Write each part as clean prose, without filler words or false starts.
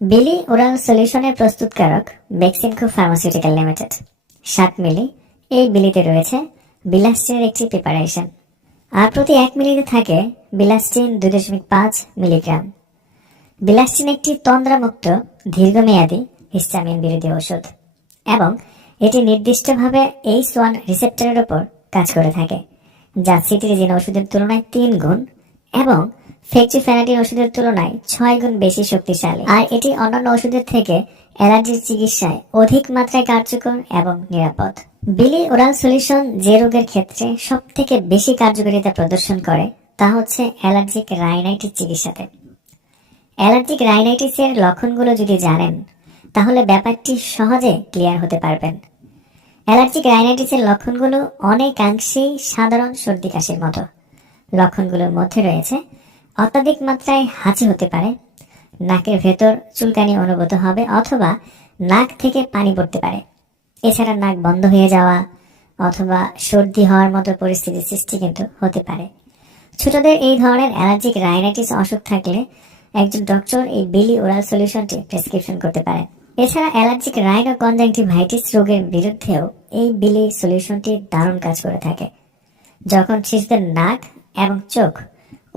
বিলি ওরাল সলিউশনের প্রস্তুতকারক Beximco pharmaceutical limited. 7 মিলি এই বিলিতে রয়েছে বিলাস্টিনের একটি প্রিপারেশন, আর প্রতি 1 মিলিতে থাকে বিলাস্টিন 2.5 মিলিগ্রাম। বিলাস্টিন একটি তন্দ্রামুক্ত দীর্ঘমেয়াদী হিস্টামিন বিরোধী ওষুধ এবং এটি নির্দিষ্টভাবে H1 রিসেপ্টরের উপর কাজ করে থাকে, যা সিট্রিজিন ওষুধের তুলনায় 3 গুণ এবং ফেক্সিফেনাডিন ওষুধের তুলনায় 6 গুণ বেশি শক্তিশালী। আর এটি অন্যান্য ওষুধের থেকে অ্যালার্জির চিকিৎসায় অধিক মাত্রায় কার্যকর এবং নিরাপদ। বিলি ওরাল সলিউশন যে রোগের ক্ষেত্রে সব থেকে বেশি কার্যকারিতা প্রদর্শন করে তা হচ্ছে অ্যালার্জিক রাইনাইটিস চিকিৎসাতে। অ্যালার্জিক রাইনাইটিসের লক্ষণগুলো যদি জানেন তাহলে ব্যাপারটি সহজে ক্লিয়ার হতে পারবেন। অ্যালার্জিক রাইনাইটিসের লক্ষণগুলো অনেকাংশেই সাধারণ সর্দি কাশির মতো। লক্ষণগুলোর মধ্যে রয়েছে অত্যাধিক মাত্রায় হাঁচি হতে পারে, নাকের ভেতর চুলকানি অনুভূত হবে অথবা নাক থেকে পানি পড়তে পারে। এছাড়া নাক বন্ধ হয়ে যাওয়া অথবা সর্দি হওয়ার মতো পরিস্থিতির সৃষ্টি কিন্তু হতে পারে। ছোটদের এই ধরনের অ্যালার্জিক রাইনাইটিস অসুখ থাকলে একজন ডক্টর এই বিলি ওরাল সলিউশনটি প্রেসক্রিপশন করতে পারেন। এছাড়া অ্যালার্জিক রাইনো কনজাংটিভাইটিস রোগের বিরুদ্ধেও এই বিলি সলিউশনটি দারুণ কাজ করে থাকে। যখন শিশুদের নাক এবং চোখ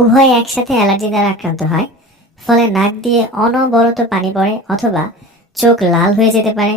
উভয় একসাথে অ্যালার্জি দ্বারা আক্রান্ত হয়, ফলে নাক দিয়ে অনবরত পানি পড়ে অথবা চোখ লাল হয়ে যেতে পারে